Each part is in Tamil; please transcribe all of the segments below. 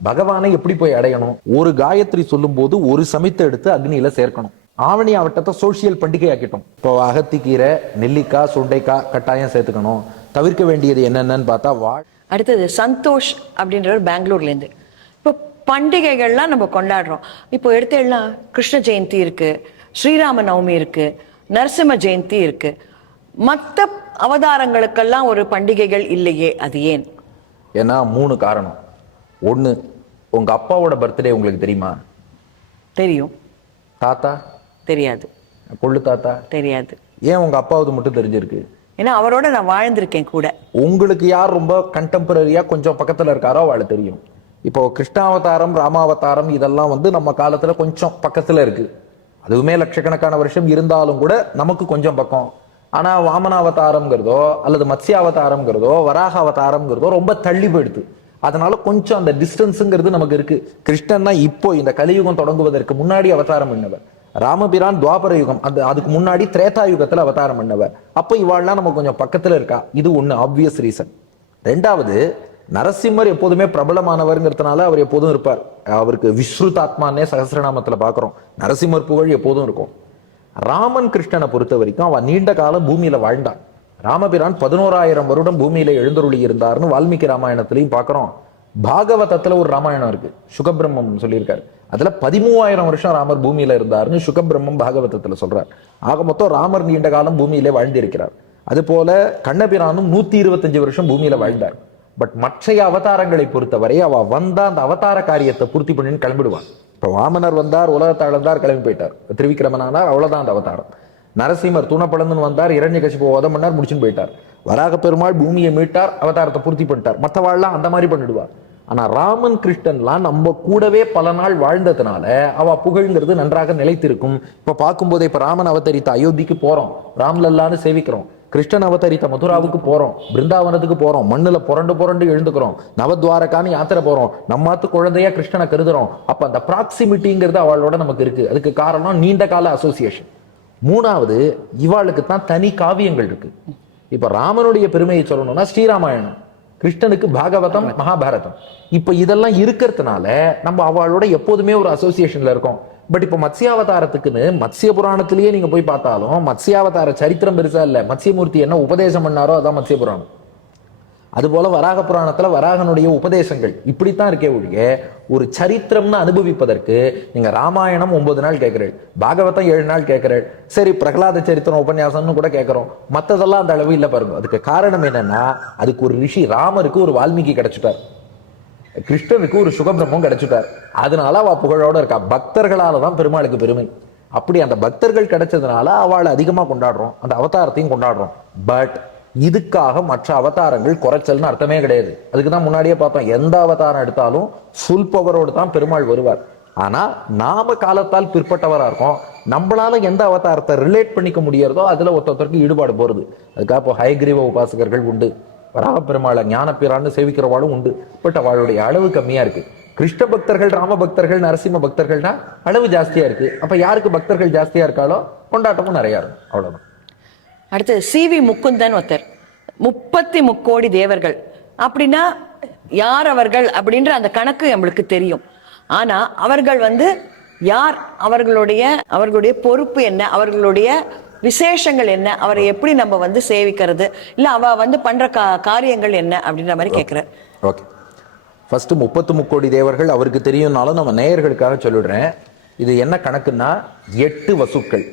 பகவானை எப்படி போய் அடையணும்? ஒரு காயத்ரி சொல்லும் போது ஒரு சமித்தை எடுத்து அக்னியில சேர்க்கணும். ஆவணி ஆவட்டத்தை சோசியல் பண்டிகை ஆக்கிட்டோம். இப்போ அகத்திக்கீரை, நெல்லிக்காய், சுண்டைக்காய் கட்டாயம் சேர்த்துக்கணும். தவிர்க்க வேண்டியது என்னென்னு பார்த்தா அடுத்தது சந்தோஷ் அப்படின்றவர் பெங்களூர்லேருந்து. இப்போ பண்டிகைகள்லாம் நம்ம கொண்டாடுறோம். இப்போ எடுத்துலாம் கிருஷ்ண ஜெயந்தி இருக்கு, ஸ்ரீராம நவமி இருக்கு, நரசிம்ம ஜெயந்தி இருக்கு. மற்ற அவதாரங்களுக்கெல்லாம் ஒரு பண்டிகைகள் இல்லையே, அது ஏன்? ஏன்னா 3 காரணம். ஒன்று, உங்க அப்பாவோட பர்த்டே உங்களுக்கு தெரியுமா? தெரியும். தாத்தா தெரியாது. கொள்ளு தாத்தா தெரியாது. ஏன் உங்க அப்பாவது மட்டும் தெரிஞ்சிருக்கு? ஏன்னா அவரோட நான் வாழ்ந்திருக்கேன் கூட. உங்களுக்கு யார் ரொம்ப கண்டெம்பரரியா கொஞ்சம் பக்கத்துல இருக்காரோ அவளை தெரியும். இப்போ கிருஷ்ணாவதாரம், ராமாவதாரம் இதெல்லாம் நம்ம காலத்துல கொஞ்சம் பக்கத்துல இருக்கு. அதுவுமே லட்சக்கணக்கான வருஷம் இருந்தாலும் கூட நமக்கு கொஞ்சம் பக்கம். ஆனா வாமனாவதாரம்ங்கிறதோ அல்லது மத்ஸ்யாவதாரம்ங்கிறதோ வராக அவதாரம்ங்கிறதோ ரொம்ப தள்ளி போயிடுது. அதனால கொஞ்சம் அந்த டிஸ்டன்ஸுங்கிறது நமக்கு இருக்கு. கிருஷ்ணன்னா இப்போ இந்த கலியுகம் தொடங்குவதற்கு முன்னாடி அவதாரம் பண்ணவர். ராமபிரான் துவாபர யுகம், அதுக்கு முன்னாடி திரேதா யுகத்துல அவதாரம் பண்ணவர். அப்போ இவாள்லாம் நம்ம கொஞ்சம் பக்கத்துல இருக்கா. இது ஒண்ணு ஆப்வியஸ் ரீசன். 2வது, நரசிம்மர் எப்போதுமே பிரபலமானவர்ங்கிறதுனால அவர் எப்போதும் இருப்பார். அவருக்கு விஸ்ருதாத்மானே சகசிரநாமத்துல பாக்குறோம். நரசிம்மர் புகழ் எப்போதும் இருக்கும். ராமன் கிருஷ்ணனை பொறுத்த வரைக்கும் அவன் நீண்ட காலம் பூமியில வாழ்ந்தான். ராமபிரான் 11,000 வருடம் பூமியில எழுந்தருளி இருந்தார்னு வால்மீகி ராமாயணத்திலையும் பாக்குறோம். பாகவதத்துல ஒரு ராமாயணம் இருக்கு, சுகபிரம்மம் சொல்லியிருக்காரு. அதுல 13,000 வருஷம் ராமர் பூமியில இருந்தாருன்னு சுகபிரம்மம் பாகவதத்துல சொல்றார். ஆக மொத்தம் ராமர் நீண்ட காலம் பூமியிலே வாழ்ந்திருக்கிறார். அது போல கண்ணபிரானும் 125 வருஷம் பூமியில வாழ்ந்தார். பட் மற்ற அவதாரங்களை பொறுத்தவரை அவ வந்தா அந்த அவதார காரியத்தை பூர்த்தி பண்ணின்னு கிளம்பிடுவான். இப்ப வாமனர் வந்தார், உலகத்தை அளந்தார், கிளம்பி போயிட்டார், திருவிக்கிரமனானார், அவ்வளவுதான் அந்த அவதாரம். நரசிம்மர் தூணப்பழந்துன்னு வந்தார், இரண்யகசிபு வதம் பண்ணார், முடிச்சுன்னு போயிட்டார். வராக பெருமாள் பூமியை மீட்டார், அவதாரத்தை பூர்த்தி பண்ணிட்டார். மற்றவாள்லாம் அந்த மாதிரி பண்ணிடுவார். ஆனா ராமன் கிருஷ்ணன்லாம் நம்ம கூடவே பல நாள் வாழ்ந்ததுனால அவ புகழ்ங்கிறது நன்றாக நிலைத்திருக்கும். இப்ப பார்க்கும்போது இப்ப ராமன் அவதரித்த அயோத்திக்கு போறோம், ராம்லல்லான்னு சேவிக்கிறோம். கிருஷ்ணன் அவதரித்த மதுராவுக்கு போறோம், பிருந்தாவனத்துக்கு போறோம், மண்ணுல புரண்டு எழுந்துக்கிறோம், நவத்வாரக்கான்னு யாத்திரை போறோம், நம்மாத்து குழந்தையா கிருஷ்ணனை கருதுறோம். அப்ப அந்த ப்ராக்சிமிட்டிங்கிறது அவளோட நமக்கு இருக்கு. அதுக்கு காரணம் நீண்ட கால அசோசியேஷன். 3வது, இவாளுக்கு தான் தனி காவியங்கள் இருக்கு. இப்ப ராமனுடைய பெருமையை சொல்லணும்னா ஸ்ரீராமாயணம், கிருஷ்ணனுக்கு பாகவதம், மகாபாரதம். இப்ப இதெல்லாம் இருக்கிறதுனால நம்ம அவளோட எப்போதுமே ஒரு அசோசியேஷன்ல இருக்கோம். பட் இப்ப மத்ஸ்யாவதாரத்துக்குன்னு மத்ஸ்ய புராணத்திலேயே நீங்க போய் பார்த்தாலும் மத்ஸ்யாவதார சரித்திரம் பெருசா இல்ல. மத்ஸ்யமூர்த்தி என்ன உபதேசம் பண்ணாரோ அதான் மத்ஸ்ய புராணம். அதுபோல வராக புராணத்துல வராகனுடைய உபதேசங்கள் இப்படித்தான் இருக்கே ஒழிய ஒரு சரித்திரம்னு அனுபவிப்பதற்கு நீங்க ராமாயணம் 9 நாள் கேட்கிறேன், பாகவதம் 7 நாள் கேட்கிறேன், சரி பிரகலாத சரித்திரம் உபன்யாசம்னு கூட கேட்கிறோம். மத்ததெல்லாம் அந்த அளவு இல்ல பாருங்க. அதுக்கு காரணம் என்னன்னா, அதுக்கு ஒரு ரிஷி, ராமருக்கு ஒரு வால்மீகி கிடைச்சிட்டார், கிருஷ்ணனுக்கு ஒரு சுகபிரம்மம் கிடைச்சிட்டார். அதனால அவ புகழோட இருக்கா. பக்தர்களாலதான் பெருமாளுக்கு பெருமை. அப்படி அந்த பக்தர்கள் கிடைச்சதுனால அவளை அதிகமா கொண்டாடுறோம், அந்த அவதாரத்தையும் கொண்டாடுறோம். பட் இதுக்காக மற்ற அவதாரங்கள் குறைச்சல்னு அர்த்தமே கிடையாது. அதுக்குதான் முன்னாடியே பார்த்தோம், எந்த அவதாரம் எடுத்தாலும் ஃபுல் பவரோடு தான் பெருமாள் வருவார். ஆனா நாம காலத்தால் பிற்பட்டவரா இருக்கோம், நம்மளால எந்த அவதாரத்தை ரிலேட் பண்ணிக்க முடியறதோ அதுல ஒருத்தருக்கு ஈடுபாடு போறது. அதுக்காக இப்போ ஹயக்ரீவ உபாசகர்கள் உண்டு, வராக பெருமாளை ஞானப்பிரான்னு சேவிக்கிறவாளும் உண்டு. பட் அவளுடைய அளவு கம்மியா இருக்கு. கிருஷ்ண பக்தர்கள், ராம பக்தர்கள், நரசிம்ம பக்தர்கள்னா அளவு ஜாஸ்தியா இருக்கு. அப்ப யாருக்கு பக்தர்கள் ஜாஸ்தியா இருக்காளோ கொண்டாட்டமும் நிறைய இருக்கும். அவ்வளவுதான். அடுத்தது CV முகுந்தன் ஒருத்தர், 33 கோடி தேவர்கள் அப்படின்னா யார் அவர்கள் அப்படின்ற அந்த கணக்கு நம்மளுக்கு தெரியும். ஆனா அவர்கள் யார், அவர்களுடைய பொறுப்பு என்ன, அவர்களுடைய விசேஷங்கள் என்ன, அவரை எப்படி நம்ம சேவிக்கிறது, இல்ல அவ பண்ற காரியங்கள் என்ன அப்படின்ற மாதிரி கேட்கிறார். ஓகே, ஃபர்ஸ்ட் 33 கோடி தேவர்கள் அவருக்கு தெரியும்னாலும் நம்ம நேயர்களுக்காக சொல்லிடுறேன். இது என்ன கணக்குன்னா, 8 வசுக்கள்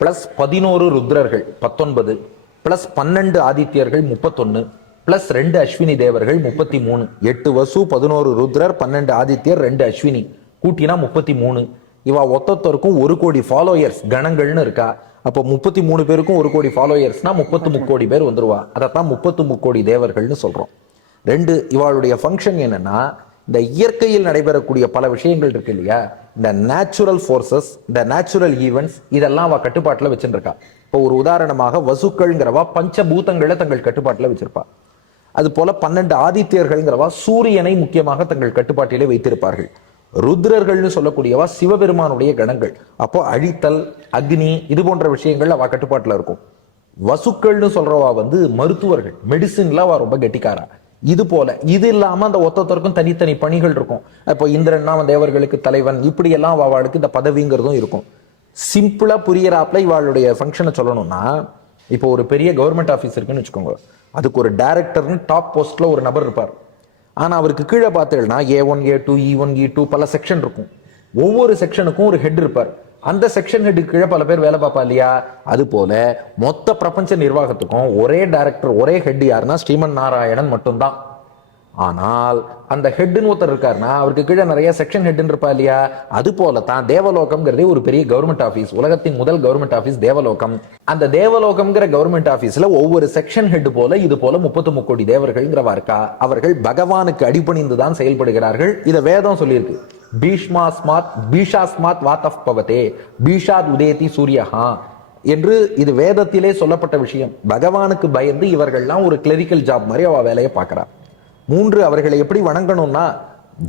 பிளஸ் 11 ருத்ரர்கள் 19 பிளஸ் 12 ஆதித்யர்கள் 31 பிளஸ் 2 அஸ்வினி தேவர்கள் 33. 8 வசு, 11 ருத்ரர், 12 ஆதித்யர், 2 அஸ்வினி, கூட்டினா 33. இவா ஒத்தொத்தருக்கும் 1 கோடி ஃபாலோயர்ஸ் கணங்கள்னு இருக்கா. அப்போ 33 பேருக்கும் 1 கோடி ஃபாலோயர்ஸ்னா 33 கோடி பேர் வந்துருவா. அதைத்தான் 33 கோடி தேவர்கள்னு சொல்றோம். 2, இவாளுடைய ஃபங்க்ஷன் என்னன்னா, இந்த இயற்கையில் நடைபெறக்கூடிய பல விஷயங்கள் இருக்கு இல்லையா, இந்த நேச்சுரல் ஃபோர்ஸஸ், இந்த நேச்சுரல் ஈவெண்ட்ஸ், இதெல்லாம் அவ கட்டுப்பாட்டுல வச்சுருக்கா. இப்போ ஒரு உதாரணமாக வசுக்கள்ங்கிறவா பஞ்சபூதங்களை தங்கள் கட்டுப்பாட்டுல வச்சிருப்பா. அது போல 12 ஆதித்யர்கள்ங்கிறவா சூரியனை முக்கியமாக தங்கள் கட்டுப்பாட்டிலே வைத்திருப்பார்கள். ருத்ரர்கள்னு சொல்லக்கூடியவா சிவபெருமானுடைய கணங்கள். அப்போ அழித்தல், அக்னி, இது போன்ற விஷயங்கள் அவ கட்டுப்பாட்டுல இருக்கும். வசுக்கள்னு சொல்றவா மருத்துவர்கள், மெடிசின்ல அவ ரொம்ப கெட்டிக்காரா. இது போல இது இல்லாம அந்த ஒத்தொத்தருக்கும் தனித்தனி பணிகள் இருக்கும். இப்போ இந்திரன்னா அவன் தேவர்களுக்கு தலைவன், இப்படி எல்லாம் அவளுக்கு இந்த பதவிங்கிறதும் இருக்கும். சிம்பிளா புரியறாப்ல இவாளுடைய ஃபங்க்ஷனை சொல்லணும்னா, இப்போ ஒரு பெரிய கவர்மெண்ட் ஆஃபீஸ் இருக்குன்னு வச்சுக்கோங்க, அதுக்கு ஒரு டைரக்டர்னு டாப் போஸ்ட்ல ஒரு நபர் இருப்பார். ஆனா அவருக்கு கீழே பார்த்தீங்கன்னா A1 A2 E1 E2 பல செக்ஷன் இருக்கும். ஒவ்வொரு செக்ஷனுக்கும் ஒரு ஹெட் இருப்பார். அந்த செக்ஷன் ஹெட்டுக்கு கீழே பல பேர் வேலை பார்ப்பா இல்லையா? அது போல மொத்த பிரபஞ்ச நிர்வாகத்துக்கும் ஒரே டைரக்டர் ஒரே ஹெட் யாருன்னா ஸ்ரீமன் நாராயணன் மட்டும்தான். ஆனால் அந்த ஹெட்னு ஒருத்தர் இருக்காருன்னா அவருக்கு கீழே நிறைய செக்ஷன் ஹெட்னு இருப்பா இல்லையா? அது போல தான் தேவலோகம்ங்கிறதே ஒரு பெரிய கவர்மெண்ட் ஆஃபீஸ். உலகத்தின் முதல் கவர்மெண்ட் ஆஃபீஸ் தேவலோகம். அந்த தேவலோகம்ங்கிற கவர்மெண்ட் ஆஃபீஸ்ல ஒவ்வொரு செக்ஷன் ஹெட் போல இது போல 33 கோடி தேவர்கள்ங்கிறவா இருக்கா. அவர்கள் பகவானுக்கு அடிபணிந்து தான் செயல்படுகிறார்கள். இதை வேதம் சொல்லியிருக்கு. பீஷாஸ்மாத் வாத்தப் பவதே பீஷாத் உதேதி சூரியஹா என்று இது வேதத்திலே சொல்லப்பட்ட விஷயம். பகவானுக்கு பயந்து இவர்கள்லாம் ஒரு கிளரிக்கல் ஜாப் மாதிரி அவ வேலையை பார்க்கிறா. 3, அவர்களை எப்படி வணங்கணும்னா,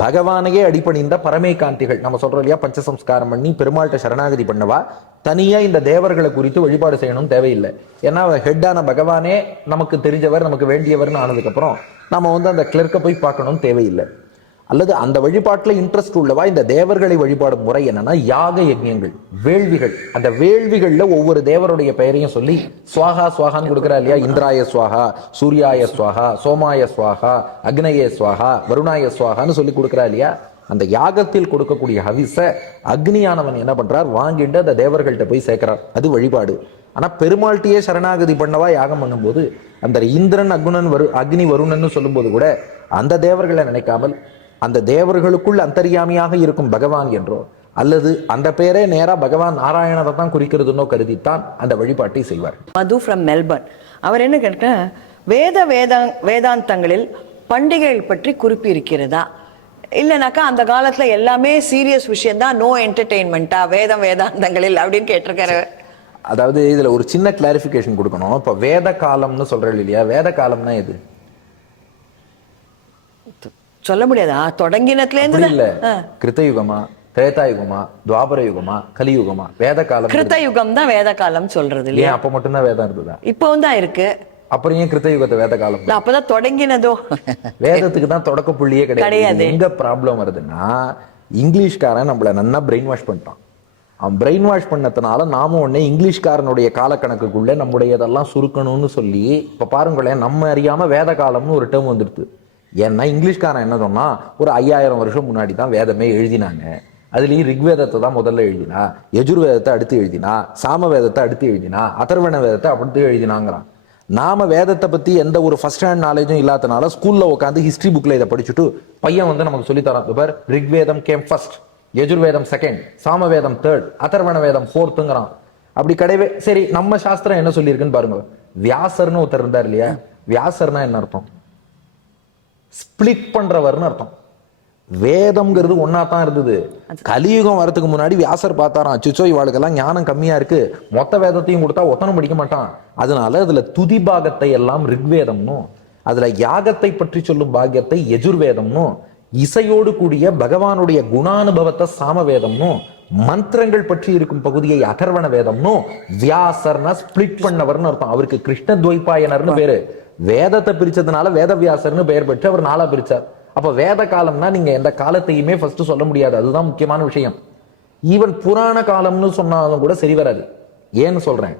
பகவானையே அடிபணிந்த பரமே காந்திகள். நம்ம சொல்றோம் இல்லையா, பஞ்சசம்ஸ்காரம் பண்ணி பெருமாள்கிட்ட சரணாகதி பண்ணவா தனியா இந்த தேவர்களை குறித்து வழிபாடு செய்யணும் தேவையில்லை. ஏன்னா ஹெட்டான பகவானே நமக்கு தெரிஞ்சவர் நமக்கு வேண்டியவர்னு ஆனதுக்கு அப்புறம் நம்ம அந்த கிளர்க்கை போய் பார்க்கணும் தேவையில்லை. அல்லது அந்த வழிபாட்டுல இன்ட்ரெஸ்ட் உள்ளவா இந்த தேவர்களை வழிபாடும் முறை என்னன்னா யாக யஜ்ஞங்கள், வேள்விகள். அந்த வேள்விகள்ல ஒவ்வொரு தேவருடைய பெயரையும் சொல்லி ஸ்வாகா ஸ்வாகான்னு கொடுக்குறா இல்லையா? இந்திராய ஸ்வாகா, சூர்யாய ஸ்வாகா, சோமாய ஸ்வாகா, அக்னயே ஸ்வாகா, வருணாய ஸ்வாகான்னு சொல்லி கொடுக்குறா இல்லையா? அந்த யாகத்தில் கொடுக்கக்கூடிய ஹவிஸ அக்னியானவன் என்ன பண்றார், வாங்கிட்டு அந்த தேவர்கள்ட்ட போய் சேர்க்கிறார். அது வழிபாடு. ஆனா பெருமாள்கிட்டயே சரணாகதி பண்ணவா யாகம் பண்ணும்போது அந்த இந்திரன் அக்னி வருணன்னு சொல்லும் போது கூட அந்த தேவர்களை நினைக்காமல் அந்த தேவர்களுக்குள் அந்தர்யாமியாக இருக்கும் பகவான் என்றோ அல்லது அந்த பேரே நேரா பகவான் நாராயணரை தான் குறிக்கிறதுனோ கருதித்தான் அந்த வழிபாட்டை செய்வார். மது ஃப்ரம் மெல்பர்ன் அவர் என்ன கேட்டா, வேதாந்தங்களில் பண்டிகைகள் பற்றி குறிப்பு இருக்கிறதா, இல்லைனாக்கா அந்த காலத்துல எல்லாமே சீரியஸ் விஷயம் தான், நோ என்டர்டெயின்மெண்டா வேதாந்தங்களில் அப்படின்னு கேட்டிருக்காரு. அதாவது இதுல ஒரு சின்ன கிளாரிபிகேஷன் கொடுக்கணும். இப்ப வேத காலம்னு சொல்றேன் இல்லையா, வேத காலம்னா எது சொல்ல முடியாதா? தொடங்கினத்துல இருந்து இல்ல, கிருத்தயுகமா, திரேதாயுகமா, துவாபர யுகமா, கலியுகமா? வேத காலம் கிருத்தயுகம் தான் வேத காலம் சொல்றது இல்லையா? அப்ப மட்டும்தான் வேதம் இருந்ததா? இப்பவும் தான் இருக்கு. அப்புறம் ஏன் கிருத்தயுகத்தை வேத காலம்? அப்பதான் தொடங்கினதோ. வேதத்துக்கு தான் தொடக்க புள்ளியே கிடையாது. எங்க ப்ராப்ளம் வருதுன்னா, இங்கிலீஷ்காரன் நம்மள நல்லா பிரெயின் வாஷ் பண்ணிட்டான். அவன் பிரெயின் வாஷ் பண்ணதுனால நாம உடனே இங்கிலீஷ்காரனுடைய காலக்கணக்குக்குள்ள நம்முடைய இதெல்லாம் சுருக்கணும்னு சொல்லி இப்ப பாருங்களேன், நம்ம அறியாம வேத காலம்னு ஒரு டேர்ம் வந்துடுது. ஏன்னா இங்கிலீஷ்காரன் என்ன சொன்னா, ஒரு 5000 வருஷம் முன்னாடி தான் வேதமே எழுதினாங்க. அதுலயும் ரிக்வேதத்தை தான் முதல்ல எழுதினா, யஜுர்வேதத்தை அடுத்து எழுதினா, சாம வேதத்தை அடுத்து எழுதினா, அதர்வண வேதத்தை அடுத்து எழுதினாங்கிறான். நாம வேதத்தை பத்தி எந்த ஒரு ஃபர்ஸ்ட் ஹேண்ட் நாலேஜும் இல்லாதனால ஸ்கூல்ல உட்காந்து ஹிஸ்டரி புக்ல இதை படிச்சுட்டு பையன் நமக்கு சொல்லி தரான், Rigveda came first, Yajurveda second, Samaveda third, Atharvaveda ஃபோர்த்துங்கிறான். அப்படி கிடையவே. சரி, நம்ம சாஸ்திரம் என்ன சொல்லியிருக்குன்னு பாருங்க. வியாசர்னு ஒருத்தர் இருந்தார் இல்லையா? வியாசர்னா என்ன அர்த்தம்? ஸ்பிளிட் பண்றவர்னு அர்த்தம். வேதம்ங்கிறது ஒன்னா தான் இருந்தது. கலியுகம் வரதுக்கு முன்னாடி வியாசர் பார்த்தாராம், அச்சுச்சோ இவாளுக்கெல்லாம் ஞானம் கம்மியா இருக்கு, மொத்த வேதத்தையும் கொடுத்தா ஒத்தனம் படிக்க மாட்டான். அதனால அதுல துதி பாகத்தை எல்லாம் ரிக்வேதம்னும், அதுல யாகத்தை பற்றி சொல்லும் பாக்கியத்தை யஜுர்வேதம்னும், இசையோடு கூடிய பகவானுடைய குணானுபவத்தை சாமவேதம்னும், மந்திரங்கள் பற்றி இருக்கும் பகுதியை அதர்வண வேதம்னும், வியாசர்னா ஸ்பிளிட் பண்ணவர்னு அர்த்தம். அவருக்கு கிருஷ்ண துவைபாயனர்னு பேரு. வேதத்தை பிரிச்சதுனால வேதவியாசர்னு பெயர் பெற்று அவர் 4ஆ பிரிச்சார். அப்ப வேத காலம்னா நீங்க எந்த காலத்தையுமே ஃபர்ஸ்ட் சொல்ல முடியாது. அதுதான் முக்கியமான விஷயம். ஈவன் புராண காலம்னு சொன்னாலும் கூட சரி வராது. ஏன்னு சொல்றேன்,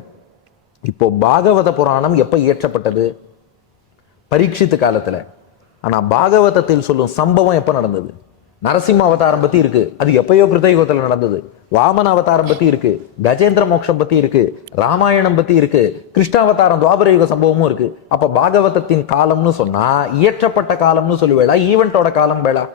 இப்போ பாகவத புராணம் எப்ப இயற்றப்பட்டது? பரீட்சித்து காலத்துல. ஆனா பாகவதத்தில் சொல்லும் சம்பவம் எப்ப நடந்தது? நரசிம்ம அவதாரம் பத்தி இருக்கு, அது எப்பயோ கிருத்தயுகத்துல நடந்தது. வாமன அவதாரம் பத்தி இருக்கு, கஜேந்திர மோட்சம் பத்தி இருக்கு, ராமாயணம் பத்தி இருக்கு, கிருஷ்ணாவதாரம் துவாபர யுக சம்பவமும் இருக்கு. அப்ப பாகவதத்தின் காலம்னு சொன்னா இயற்றப்பட்ட காலம்னு சொல்லுவேளா, ஈவெண்டோட காலம் வேளா?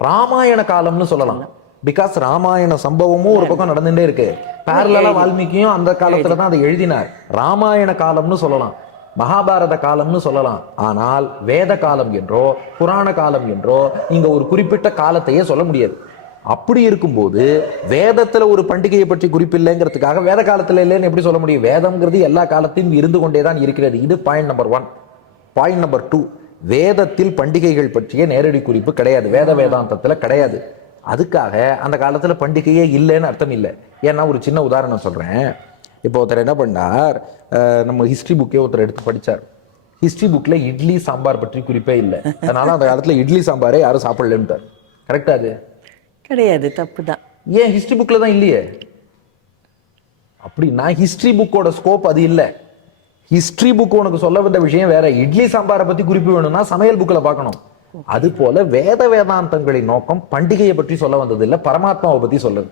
ராமாயண காலம்னு சொல்லலாம். பிகாஸ் ராமாயண சம்பவமும் ஒரு பக்கம் நடந்துட்டே இருக்கு. பேரலா வால்மீகியும் அந்த காலத்துல தான் அதை எழுதினார். ராமாயண காலம்னு சொல்லலாம், மகாபாரத காலம்னு சொல்லலாம். ஆனால் வேத காலம் என்றோ புராண காலம் என்றோ நீங்க ஒரு குறிப்பிட்ட காலத்தையே சொல்ல முடியாது. அப்படி இருக்கும்போது வேதத்துல ஒரு பண்டிகையை பற்றி குறிப்பில்லைங்கிறதுக்காக வேத காலத்துல இல்லைன்னு எப்படி சொல்ல முடியும்? வேதம்ங்கிறது எல்லா காலத்தையும் இருந்து கொண்டேதான் இருக்கிறது. இது பாயிண்ட் நம்பர் 1. பாயிண்ட் நம்பர் 2, வேதத்தில் பண்டிகைகள் பற்றிய நேரடி குறிப்பு கிடையாது, வேதாந்தத்துல கிடையாது. அதுக்காக அந்த காலத்துல பண்டிகையே இல்லைன்னு அர்த்தம் இல்லை. ஏன்னா ஒரு சின்ன உதாரணம் சொல்றேன். இப்போ ஒருத்தர் என்ன பண்ணார், நம்ம ஹிஸ்டரி புக்கே ஒருத்தர் எடுத்து படிச்சார். ஹிஸ்டரி புக்ல இட்லி சாம்பார் பற்றி குறிப்பே இல்லை. அதனால அந்த காலத்துல இட்லி சாம்பாரே யாரும் சாப்பிடலன்னு. கரெக்டா? அது கிடையாது, தப்பு தான். ஏன் ஹிஸ்டரி புக்ல தான் இல்லையே? அப்படின்னா ஹிஸ்டரி புக்கோட ஸ்கோப் அது இல்லை. ஹிஸ்டரி புக் உனக்கு சொல்ல வந்த விஷயம் வேற. இட்லி சாம்பாரை பத்தி குறிப்பு வேணும்னா சமையல் புக்ல பார்க்கணும். அது போல வேதாந்தங்களின் நோக்கம் பண்டிகையை பற்றி சொல்ல வந்தது இல்ல, பரமாத்மாவை பத்தி சொல்லுது.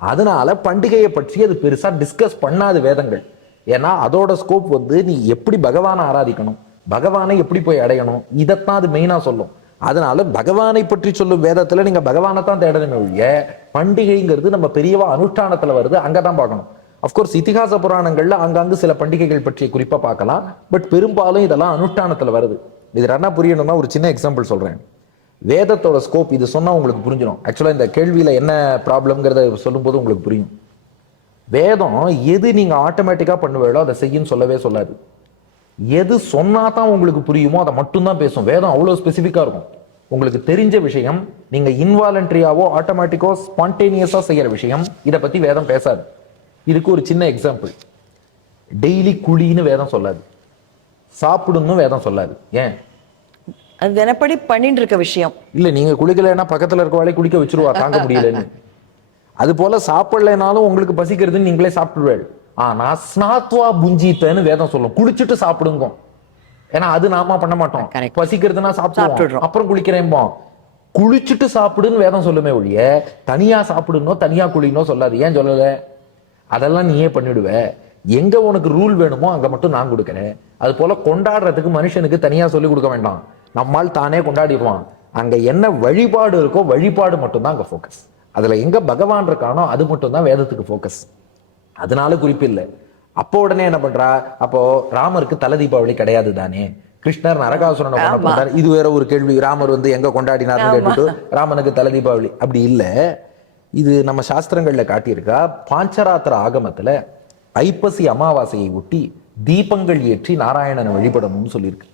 அதனால பண்டிகையை பற்றி அது பெருசா டிஸ்கஸ் பண்ணாது வேதங்கள். ஏன்னா அதோட ஸ்கோப் வந்து நீ எப்படி பகவானை ஆராதிக்கணும், பகவானை எப்படி போய் அடையணும், இதைத்தான் அது மெயினா சொல்லும். அதனால பகவானை பற்றி சொல்லும் வேதத்துல நீங்க பகவானை தான் தேடணுமே ஒழிய பண்டிகைங்கிறது நம்ம பெரியவா அனுஷ்டானத்துல வருது அங்கதான் பார்க்கணும். அப்கோர்ஸ் இதிகாச புராணங்கள்ல அங்கங்கு சில பண்டிகைகள் பற்றி குறிப்பா பார்க்கலாம். பட் பெரும்பாலும் இதெல்லாம் அனுஷ்டானத்துல வருது. இது என்ன புரியணும்னா ஒரு சின்ன எக்ஸாம்பிள் சொல்றேன். வேதத்தோட ஸ்கோப் இது சொன்னா உங்களுக்கு புரிஞ்சிடும். ஆக்சுவலா இந்த கேள்வியில என்ன ப்ராப்ளம்ங்கிறத சொல்லும் போது உங்களுக்கு புரியும். வேதம் எது நீங்க ஆட்டோமேட்டிக்கா பண்ணுவீங்களோ அதை செய்யுன்னு சொல்லவே சொல்லாது. எது சொன்னா தான் உங்களுக்கு புரியுமோ அதை மட்டும்தான் பேசும். வேதம் அவ்வளவு ஸ்பெசிஃபிக்கா இருக்கும். உங்களுக்கு தெரிஞ்ச விஷயம் நீங்க இன்வாலண்டரியாவோ ஆட்டோமேட்டிக்கோ ஸ்பான்டேனியஸா செய்யற விஷயம் இதை பத்தி வேதம் பேசாது. இதுக்கு ஒரு சின்ன எக்ஸாம்பிள். டெய்லி குளின்னு வேதம் சொல்லாது, சாப்பிடுன்னு வேதம் சொல்லாது. ஏன்? அது தினப்படி பண்ணிட்டு இருக்க விஷயம் இல்ல. நீங்க குளிக்கலைன்னா பக்கத்துல இருக்கவாளே குளிக்க வச்சிருவா, தாங்க முடியலன்னு. அது போல சாப்பிடலைனாலும் உங்களுக்கு பசிக்கிறதுன்னு நீங்களே சாப்பிடுவேள். ஆனா ஸ்நாத்வா புஞ்சித்தன்னு வேதம் சொல்லும், குளிச்சுட்டு சாப்பிடுங்க. ஏன்னா அது நாம பண்ண மாட்டோம். பசிக்கிறதுனா சாப்பிடுறோம், அப்புறம் குளிக்கிறேன்போம். குளிச்சுட்டு சாப்பிடுன்னு வேதம் சொல்லுமே ஒழிய தனியா சாப்பிடணும் தனியா குளிக்கணும் சொல்லாது. ஏன் சொல்லல? அதெல்லாம் நீயே பண்ணிடுவ. எங்க உனக்கு ரூல் வேணுமோ அங்க மட்டும் நான் கொடுக்குறேன். அது போல கொண்டாடுறதுக்கு மனுஷனுக்கு தனியா சொல்லி கொடுக்க வேண்டாம், நம்மால் தானே கொண்டாடிடுவான். அங்க என்ன வழிபாடு இருக்கோ வழிபாடு மட்டும்தான் அங்க ஃபோக்கஸ். அதுல எங்க பகவான் இருக்கானோ அது மட்டும் தான் வேதத்துக்கு ஃபோக்கஸ். அதனால குறிப்பில்லை. அப்போ உடனே என்ன பண்றா? அப்போ ராமருக்கு தலை தீபாவளி கிடையாது தானே, கிருஷ்ணர் நரகாசுரனை கொண்டாடுறாரு. இது வேற ஒரு கேள்வி. ராமர் வந்து எங்க கொண்டாடினார்னு கேட்டுட்டு ராமனுக்கு தலை தீபாவளி அப்படி இல்லை. இது நம்ம சாஸ்திரங்கள்ல காட்டியிருக்கா. பாஞ்சராத்திர ஆகமத்துல ஐப்பசி அமாவாசையை ஒட்டி தீபங்கள் ஏற்றி நாராயணனை வழிபடணும்னு சொல்லியிருக்கு.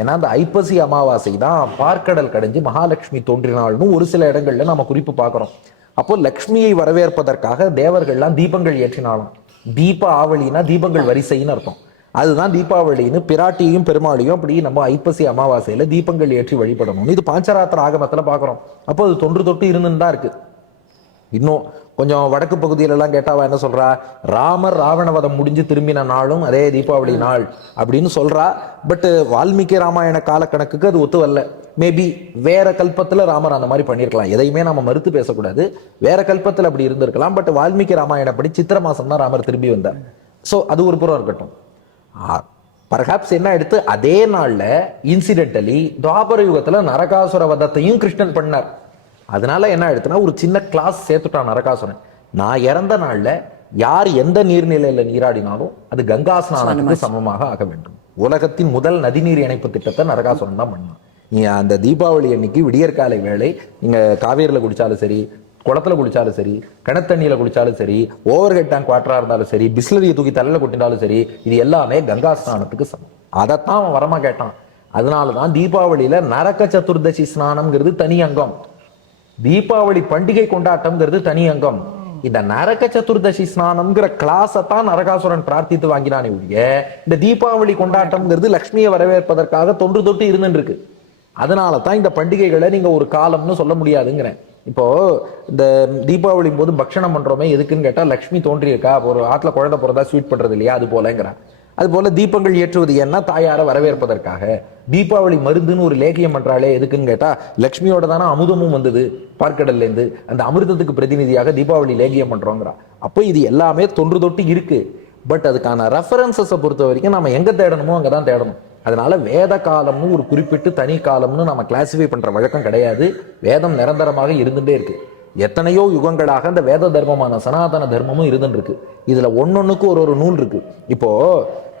ஏன்னா அந்த ஐப்பசி அமாவாசை தான் பார்க்கடல் கடைஞ்சு மகாலட்சுமி தோன்றினாள்னு ஒரு சில இடங்கள்ல நம்ம குறிப்பு பார்க்கிறோம். அப்போ லக்ஷ்மியை வரவேற்பதற்காக தேவர்கள்லாம் தீபங்கள் ஏற்றினாலும். தீப ஆவலினா தீபங்கள் வரிசைன்னு அர்த்தம். அதுதான் தீபாவளின்னு பிராட்டியும் பெருமாளையும் அப்படி நம்ம ஐப்பசி அமாவாசையில தீபங்கள் ஏற்றி வழிபடணும். இது பாஞ்சராத்திர ஆகமத்துல பாக்குறோம். அப்போ அது தொன்று தொட்டு இருந்துன்னு தான் இருக்கு. இன்னும் கொஞ்சம் வடக்கு பகுதியில எல்லாம் கேட்டாவா என்ன சொல்றா? ராமர் ராவணவதம் முடிஞ்சு திரும்பின நாளும் அதே தீபாவளி நாள் அப்படின்னு சொல்றா. பட் வால்மீகி ராமாயண காலக்கணக்குக்கு அது ஒத்து வரல. மேபி வேற கல்பத்துல ராமர் அந்த மாதிரி பண்ணிருக்கலாம். எதையுமே நம்ம மறுத்து பேசக்கூடாது. வேற கல்பத்துல அப்படி இருந்திருக்கலாம். பட் வால்மீகி ராமாயணம் படி சித்திர மாசம் தான் ராமர் திரும்பி வந்தார். சோ அது ஒரு புறம் இருக்கட்டும். பர்ஹாப்ஸ் என்ன எடுத்து அதே நாள்ல இன்சிடென்டலி துவாபர யுகத்துல நரகாசுர வதத்தையும் கிருஷ்ணன் பண்ணார். அதனால என்ன எடுத்துனா ஒரு சின்ன கிளாஸ் சேர்த்துட்டான் நரகாசுரன். நான் இறந்த நாள்ல யார் எந்த நீர்நிலையில நீராடினாலும் அது கங்கா ஸ்நானத்துக்கு சமமாக ஆக வேண்டும். உலகத்தின் முதல் நதிநீர் இணைப்பு திட்டத்தை நரகாசுரன் தான் பண்ணான். நீ அந்த தீபாவளி அன்னைக்கு விடியற்காலை வேளை நீங்க காவேரியில குடிச்சாலும் சரி, குளத்துல குளிச்சாலும் சரி, கிணத்தண்ணியில குளிச்சாலும் சரி, ஓவர் ஹெட் டேங்க் வாட்டரா இருந்தாலும் சரி, பிஸ்லரியை தூக்கி தலையில கொட்டினாலும் சரி, இது எல்லாமே கங்கா ஸ்நானத்துக்கு சமம். அதைத்தான் அவன் வரமா கேட்டான். அதனாலதான் தீபாவளியில நரக சதுர்தசி ஸ்நானம்ங்கிறது தனி அங்கம், தீபாவளி பண்டிகை கொண்டாட்டம்ங்கிறது தனி அங்கம். இந்த நரக சதுர்தசி ஸ்நானம்ங்கிற கிளாஸை தான் நரகாசுரன் பிரார்த்தித்து வாங்கினானே ஒழிய இந்த தீபாவளி கொண்டாட்டம்ங்கிறது லட்சுமியை வரவேற்பதற்காக தொன்று தொட்டு இருந்துட்டு இருக்கு. அதனால தான் இந்த பண்டிகைகளை நீங்க ஒரு காலம்னு சொல்ல முடியாதுங்கிறேன். இப்போ இந்த தீபாவளி போது பக்ஷணம் பண்றோமே எதுக்குன்னு கேட்டா லட்சுமி தோன்றியிருக்கா, ஒரு ஆத்துல குழந்தை பிறந்தா ஸ்வீட் பண்றது இல்லையா, அது போலங்கிறான். அது போல தீபங்கள் ஏற்றுவது என்ன? தாயாரை வரவேற்பதற்காக. தீபாவளி மருந்துன்னு ஒரு லேகியம் பண்றாளே எதுக்குன்னு கேட்டா லட்சுமியோட தானே அமுதமும் வந்தது பார்க்கடல்ல இருந்து, அந்த அமிர்தத்துக்கு பிரதிநிதியாக தீபாவளி லேகியம் பண்றோங்கிறா. அப்போ இது எல்லாமே தொன்று தொட்டு இருக்கு. பட் அதுக்கான ரெஃபரன்சஸை பொறுத்த வரைக்கும் நம்ம எங்க தேடணுமோ அங்கதான் தேடணும். அதனால வேத காலம்னு ஒரு குறிப்பிட்டு தனி காலம்னு நம்ம கிளாசிஃபை பண்ற வழக்கம் கிடையாது. வேதம் நிரந்தரமாக இருந்துட்டே இருக்கு. எத்தனையோ யுகங்களாக அந்த வேத தர்மமான சனாதன தர்மமும் இருந்துட்டு இருக்கு. இதுல ஒன்னொன்னுக்கு ஒரு ஒரு நூல் இருக்கு. இப்போ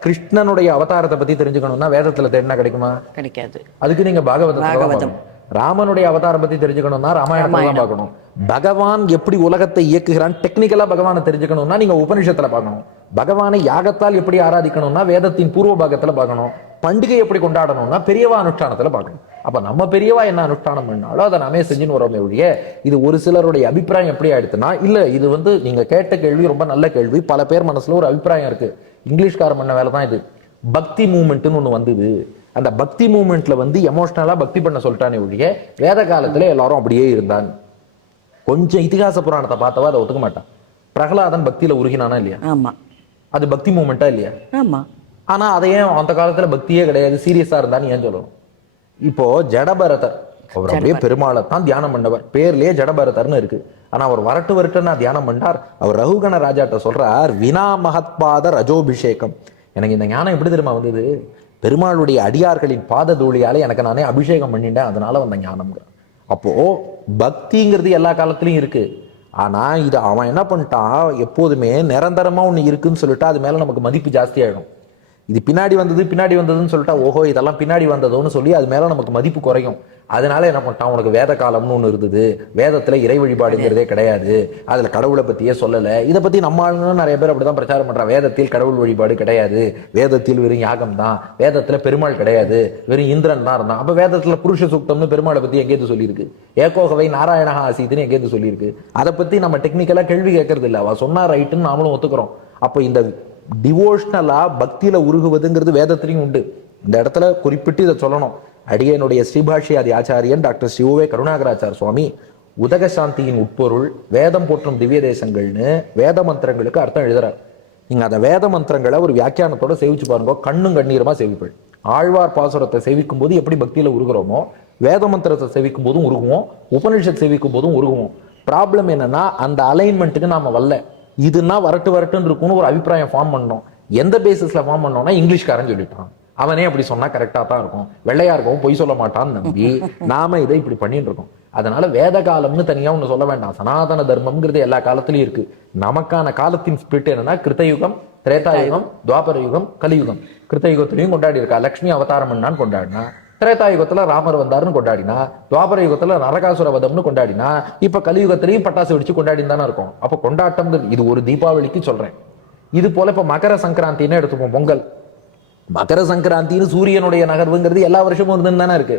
கிருஷ்ணனுடைய அவதாரத்தை பத்தி தெரிஞ்சுக்கணும்னா வேதத்துல தேடினா கிடைக்குமா? கிடைக்காது. அதுக்கு நீங்க பாகவதம். ராமனுடைய அவதாரம் பத்தி தெரிஞ்சுக்கணும்னா ராமாயணத்தை பார்க்கணும். பகவான் எப்படி உலகத்தை இயக்குகிறான் டெக்னிக்கலா பகவானை தெரிஞ்சுக்கணும்னா நீங்க உபனிஷத்துல பார்க்கணும். பகவானை யாகத்தால் எப்படி ஆராதிக்கணும்னா வேதத்தின் பூர்வ பாகத்துல பார்க்கணும். பண்டிகை எப்படி கொண்டாடணும்னா பெரியவா அனுஷ்டானத்துல பார்க்கணும். அப்ப நம்ம பெரியவா என்ன அனுஷ்டானம் பண்ணாலும் அதை நாமே செஞ்சுன்னு வரோமே ஒழிய இது ஒரு சிலருடைய அபிப்பிராயம் எப்படி ஆயிடுச்சுன்னா இல்ல இது நீங்க கேட்ட கேள்வி ரொம்ப நல்ல கேள்வி. பல பேர் மனசுல ஒரு அபிப்பிராயம் இருக்கு, இங்கிலீஷ்காரன் பண்ண வேலை தான் இது, பக்தி மூமெண்ட்னு ஒண்ணு வந்தது. அந்த பக்தி மூமெண்ட்ல வந்து எமோஷனலா பக்தி பண்ண சொல்லிட்டானே ஒழிய வேத காலத்துல எல்லாரும் அப்படியே இருந்தான். கொஞ்சம் இதிகாச புராணத்தை பார்த்தவா அதை ஒத்துக்க மாட்டான். பிரகலாதன் பக்தியில உருகினானா இல்லையா? ஆமா. அது பக்தி மூமெண்டா இல்லையா? ஆமா. ஆனா அதையே அந்த காலத்துல பக்தியே கிடையாது, சீரியஸா இருந்தான்னு ஏன் சொல்லணும்? இப்போ ஜடபரதர் அவர் அப்படியே பெருமாளை தான் தியானம் பண்ணவர், பேர்லயே ஜடபரதர்னு இருக்கு. ஆனா அவர் வரட்டு வரட்டுன்னா தியானம் பண்ணார். அவர் ரகுகண ராஜாட்ட சொல்றார், வினா மகத்பாத ரஜோபிஷேகம். எனக்கு இந்த ஞானம் எப்படி தெரியுமா வந்தது? பெருமாளுடைய அடியார்களின் பாத தூளியால எனக்கு நானே அபிஷேகம் பண்ணிட்டேன், அதனால வந்த ஞானம். அப்போ பக்திங்கிறது எல்லா காலத்திலயும் இருக்கு. ஆனா இது அவன் என்ன பண்ணிட்டான், எப்போதுமே நிரந்தரமா ஒண்ணு இருக்குன்னு சொல்லிட்டு அது மேல நமக்கு மதிப்பு ஜாஸ்தி ஆயிடும். இது பின்னாடி வந்ததுன்னு சொல்லிட்டா ஓஹோ இதெல்லாம் பின்னாடி வந்ததோன்னு சொல்லி அது மேல நமக்கு மதிப்பு குறையும். அதனால என்ன பண்ணிட்டான், உனக்கு வேத காலம்னு ஒண்ணு இருந்தது, வேதத்துல இறை வழிபாடுங்கிறதே கிடையாது, அதுல கடவுளை பத்தியே சொல்லல. இதை பத்தி நம்ம ஆளுங்களும் நிறைய பேர் அப்படிதான் பிரச்சாரம் பண்றான். வேதத்தில் கடவுள் வழிபாடு கிடையாது, வேதத்தில் வெறும் யாகம் தான், வேதத்துல பெருமாள் கிடையாது, வெறும் இந்திரன் தான் இருந்தான். அப்ப வேதத்துல புருஷ சூக்தம்னு பெருமாளை பத்தி எங்கேயிருந்து சொல்லியிருக்கு? ஏகோகவை நாராயணஹா ஆசீதுன்னு எங்கேயிருந்து சொல்லியிருக்கு? அதை பத்தி நம்ம டெக்னிக்கலா கேள்வி கேட்கறது இல்லை. அவ சொன்னா ரைட்டுன்னு நாமளும் ஒத்துக்கிறோம். அப்போ இந்த டிவோஷனலா பக்தியில உருகுவதுங்கிறது வேதத்திலையும் உண்டு. இந்த இடத்துல குறிப்பிட்டு இதை சொல்லணும். அடியனுடைய ஸ்ரீபாஷ்யாதி ஆச்சாரியன் டாக்டர் ஸ்ரீ கருணாகராச்சார் சுவாமி உதக சாந்தியின் உட்பொருள் வேதம் போற்றும் திவ்ய தேசங்கள்னு வேத மந்திரங்களுக்கு அர்த்தம் எழுதுறார். நீங்க அந்த வேத மந்திரங்களை ஒரு வியாக்கியானத்தோட சேவிச்சு பாருங்க, கண்ணும் கண்ணீரமா சேவிப்பள். ஆழ்வார் பாசுரத்தை சேவிக்கும் போது எப்படி பக்தியில உருகிறோமோ, வேத மந்திரத்தை சேவிக்கும் போதும் உருகுவோம், உபனிஷத் சேவிக்கும் போதும் உருகுவோம். ப்ராப்ளம் என்னன்னா அந்த அலைன்மெண்ட்டுக்கு நாம வரல. இதுனா வரட்டுன்னு இருக்கும்னு ஒரு அபிப்பிராயம் ஃபார்ம் பண்ணோம். எந்த பேசிஸ்ல ஃபார்ம் பண்ணோம்னா இங்கிலீஷ்காரன் சொல்லிட்டான், அவனே அப்படி சொன்னா கரெக்டா தான் இருக்கும், வெள்ளையா இருக்கும், பொய் சொல்ல மாட்டான்னு நம்பி நாம இதை இப்படி பண்ணிட்டு இருக்கோம். அதனால வேத காலம்னு தனியா ஒண்ணு சொல்ல வேண்டாம். சனாதன தர்மம்ங்கிறது எல்லா காலத்திலயும் இருக்கு. நமக்கான காலத்தின் ஸ்பிரிட் என்னன்னா கிருத்தயுகம், திரேதாயுகம், துவாபர யுகம், கலியுகம். கிருத்தயுகத்திலையும் கொண்டாடி இருக்கா, லட்சுமி அவதாரம் பண்ணான்னு கொண்டாடினா, திரேதாயுகத்துல ராமர் வந்தாருன்னு கொண்டாடினா, துவாபர யுகத்துல நரகாசுர வதம்னு கொண்டாடினா, இப்ப கலியுகத்திலையும் பட்டாசு வெடிச்சு கொண்டாடின்னு தானே இருக்கும். அப்ப கொண்டாட்டம் இது ஒரு தீபாவளிக்கு சொல்றேன். இது போல இப்ப மகர சங்கராந்தின்னு எடுத்துப்போம், பொங்கல். மகர சங்கராந்தின்னு சூரியனுடைய நகர்வுங்கிறது எல்லா வருஷமும் இருந்துன்னு தானே இருக்கு.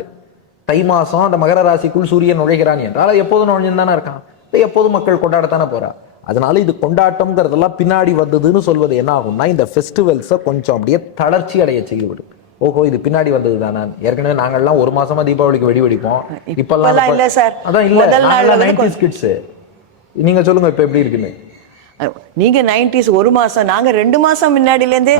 தை மாசம் அந்த மகர ராசிக்குள் சூரியன் நுழைகிறான் என்றால் எப்போதும் நுழைஞ்சுன்னு தானே இருக்கான். எப்போதும் மக்கள் கொண்டாடத்தானே போறா. அதனால இது கொண்டாட்டம்ங்கிறதெல்லாம் பின்னாடி வந்ததுன்னு சொல்வது என்ன ஆகும்னா, இந்த ஃபெஸ்டிவல்ஸை கொஞ்சம் அப்படியே தளர்ச்சி அடைய செய்யவிடும். ஓஹோ இது பின்னாடி வந்தது தானே. ஏற்கனவே நாங்கள்லாம் ஒரு மாசமா தீபாவளிக்கு வெடி வெடிப்போம், இப்பெல்லாம் இல்ல சார். அதான் இல்ல 90s கிட்ஸ். நீங்க சொல்லுங்க இப்ப எப்படி இருக்குன்னு. நீங்க 90s ஒரு மாசம், நாங்க 2 மாசம் முன்னாடில இருந்தே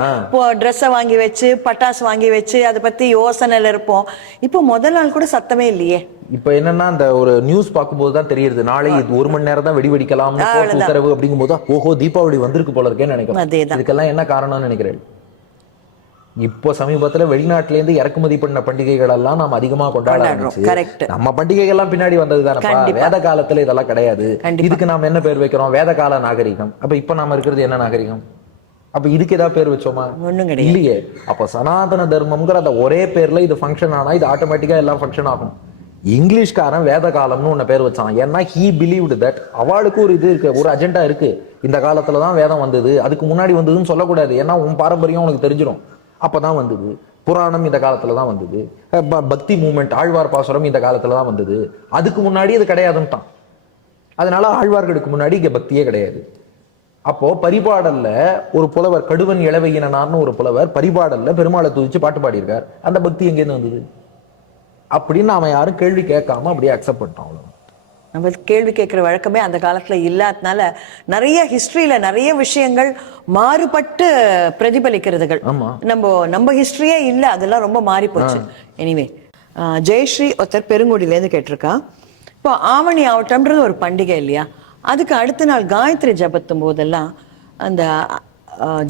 ட்ரெஸ்ஸை வாங்கி வச்சு பட்டாசு வாங்கி வச்சு அதை பத்தி யோசனையில இருப்போம். இப்போ முதல் நாள் கூட சத்தமே இல்லையே. இப்ப என்னன்னா அந்த ஒரு நியூஸ் பார்க்கும்போது தான் தெரியுது, நாளை இது 1 மணி நேரம் தான் வெடி வெடிக்கலாம்னு உத்தரவு அப்படிங்கும் போது ஓஹோ தீபாவளி வந்திருக்கு போல இருக்கேன்னு நினைக்கிறேன். இதுக்கெல்லாம் என்ன காரணம்னு நினைக்கிறேன்? இப்போ சமீபத்துல வெளிநாட்டுல இருந்து இறக்குமதி பண்ண பண்டிகைகள் எல்லாம் நாம அதிகமா கொண்டாட ஆரம்பிச்சு, நம்ம பண்டிகைகள் எல்லாம் பின்னாடி வந்தது தானே. வேத காலத்துல இதெல்லாம் கிடையாது. இதுக்கு நாம என்ன பேர் வைக்கிறோம்? வேத கால நாகரிகம். அப்ப இப்ப நாம இருக்கிறது என்ன நாகரிகம்? அப்ப இதுக்கு ஏதாவது பேர் வச்சோமா? இல்லையே. அப்ப சனாதன தர்மம்ங்கிற அந்த ஒரே பேர்ல இது ஃபங்க்ஷன் ஆனா இது ஆட்டோமேட்டிக்கா எல்லாம் ஃபங்க்ஷன் ஆகும். இங்கிலீஷ்காரன் வேத காலம்னு ஒன்னு பேர் வச்சான். ஏன்னா ஹீ பிலீவ்டு தட் அவளுக்கு ஒரு இது இருக்கு, ஒரு அஜெண்டா இருக்கு. இந்த காலத்துலதான் வேதம் வந்தது, அதுக்கு முன்னாடி வந்ததுன்னு சொல்லக்கூடாது. ஏன்னா உன் பாரம்பரியம் உனக்கு தெரிஞ்சிடும். அப்பதான் வந்தது. புராணம் இந்த காலத்துலதான் வந்தது. பக்தி மூமெண்ட் ஆழ்வார் பாசுரம் இந்த காலத்துலதான் வந்தது, அதுக்கு முன்னாடி இது கிடையாதுன்ட்டான். அதனால ஆழ்வார்களுக்கு முன்னாடி இங்க பக்தியே கிடையாது. அப்போ பரிபாடல்ல ஒரு புலவர் கடுவன் இளவையினார்னு ஒரு புலவர் பரிபாடல்ல பெருமாளை துதிச்சு பாட்டு பாடியிருக்கார். அந்த பக்தி எங்கேருந்து வந்தது அப்படின்னு அவன் யாரும் கேள்வி கேட்காம அப்படியே அக்செப்ட் பண்ணிட்டான். நம்ம கேள்வி கேட்கிற வழக்கமே அந்த காலத்துல இல்லாதனால நிறைய ஹிஸ்டரியில நிறைய விஷயங்கள் மாறுபட்டு பிரதிபலிக்கிறதுகள். நம்ம ஹிஸ்டரியே இல்ல, அதெல்லாம் ரொம்ப மாறி போச்சு. எனிவே ஜெயஸ்ரீ ஒருத்தர் பெருங்குடியில இருந்து கேட்டிருக்கா, இப்போ ஆவணி ஆவட்டம்ன்றது ஒரு பண்டிகை இல்லையா, அதுக்கு அடுத்த நாள் காயத்ரி ஜபத்தும் போதெல்லாம் அந்த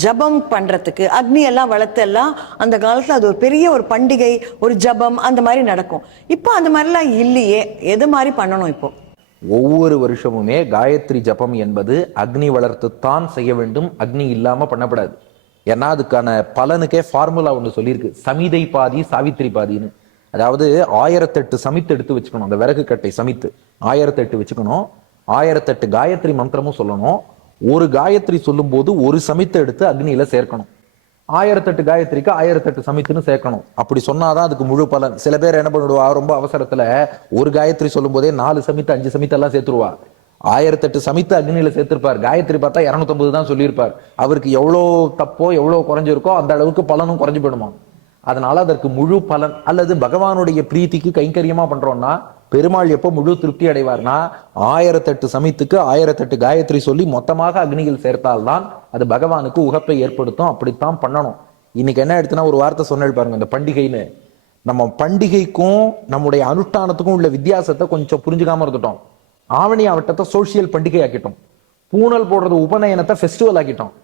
ஜபம் பண்றதுக்கு அக்னி எல்லாம் வளர்த்து எல்லாம் அந்த காலத்துல அது ஒரு பெரிய ஒரு பண்டிகை, ஒரு ஜபம் அந்த மாதிரி நடக்கும். இப்போ அந்த மாதிரிலாம் இல்லையே, எது மாதிரி பண்ணணும்? இப்போ ஒவ்வொரு வருஷமுமே காயத்ரி ஜபம் என்பது அக்னி வளர்த்துத்தான் செய்ய வேண்டும், அக்னி இல்லாம பண்ணப்படாது. ஏன்னா அதுக்கான பலனுக்கே ஃபார்முலா ஒன்று சொல்லியிருக்கு, சமிதை பாதி சாவித்திரி பாதின்னு. அதாவது 1008 சமித்து எடுத்து வச்சுக்கணும், அந்த விறகு கட்டை சமித்து 1008 வச்சுக்கணும். 1008 காயத்ரி மந்திரமும் சொல்லணும். ஒரு காயத்ரி சொல்லும் போது ஒரு சமித்தை எடுத்து அக்னியில சேர்க்கணும். 1008 காயத்ரிக்கு 1008 சமித்துன்னு சேர்க்கணும். அப்படி சொன்னாதான் அதுக்கு முழு பலன். சில பேர் என்ன பண்ணுவா, ரொம்ப அவசரத்துல ஒரு காயத்ரி சொல்லும் போதே 4 சமித்து 5 சமித்து எல்லாம் சேர்த்துருவா. 1008 சமித்து அக்னியில சேர்த்திருப்பார். காயத்ரி பார்த்தா 250 தான் சொல்லியிருப்பார். அவருக்கு எவ்வளோ தப்போ எவ்வளோ குறைஞ்சிருக்கோ அந்த அளவுக்கு பலனும் குறைஞ்சு போயிடுமா. அதனால அதற்கு முழு பலன் அல்லது பகவானுடைய பிரீத்திக்கு கைங்கரியமா பண்றோம்னா பெருமாள் எப்போ முழு திருப்தி அடைவார்னா 1008 சமித்துக்கு 1008 காயத்ரி சொல்லி மொத்தமாக அக்னியில் சேர்த்தால்தான் அது பகவானுக்கு உகப்பை ஏற்படுத்தும். அப்படித்தான் பண்ணணும். இன்னைக்கு என்ன எடுத்துனா ஒரு வார்த்தை சொன்னேன் பாருங்க, இந்த பண்டிகைன்னு. நம்ம பண்டிகைக்கும் நம்முடைய அனுஷ்டானத்துக்கும் உள்ள வித்தியாசத்தை கொஞ்சம் புரிஞ்சுக்காம இருந்துட்டோம். ஆவணி ஆவட்டத்தை சோசியல் பண்டிகை ஆக்கிட்டோம். பூணல் போடுறது உபநயனத்தை ஃபெஸ்டிவல் ஆக்கிட்டோம்.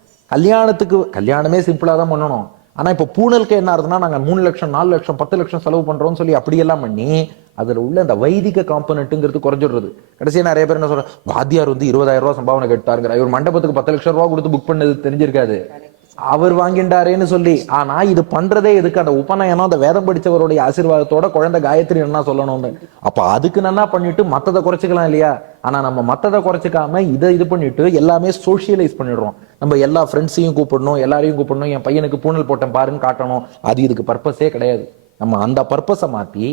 கல்யாணமே சிம்பிளா தான் பண்ணணும். ஆனா இப்ப பூணலுக்கு என்ன ஆகுதுன்னா நாங்க 3 லட்சம் 4 லட்சம் 10 லட்சம் செலவு பண்றோம்னு சொல்லி அப்படியெல்லாம் பண்ணி அதுல உள்ள அந்த வைதிக காம்பனன்ட்ங்கிறது குறைஞ்சிடுறது. கடைசியா நிறைய பேர் என்ன சொல்றாங்க, வாத்தியார் வந்து 20,000 ரூபாய் சம்பாவனை கேட்டாருங்கிற. இவர் மண்டபத்துக்கு 10 லட்சம் ரூபாய் கொடுத்து புக் பண்ணது தெரிஞ்சிருக்காது, அவர் வாங்கிட்டாரேன்னு சொல்லி. ஆனா இது பண்றதே எதுக்கு? அந்த உபநயனம் அந்த வேதம் படிச்சவருடைய ஆசீர்வாதத்தோட குழந்தை காயத்ரி என்ன சொல்லணும்னு. அப்ப அதுக்கு நல்லா பண்ணிட்டு மத்ததை குறைச்சிக்கலாம் இல்லையா? ஆனா நம்ம மத்ததை குறைச்சிக்காம இது பண்ணிட்டு எல்லாமே சோசியலைஸ் பண்ணிடுறோம். நம்ம எல்லா ஃப்ரெண்ட்ஸையும் கூப்பிடணும், எல்லாரையும் கூப்பிடணும், என் பையனுக்கு பூணல் போட்டேன் பாருன்னு காட்டணும். அது இதுக்கு பர்பஸே கிடையாது. நம்ம அந்த பர்பஸை மாத்தி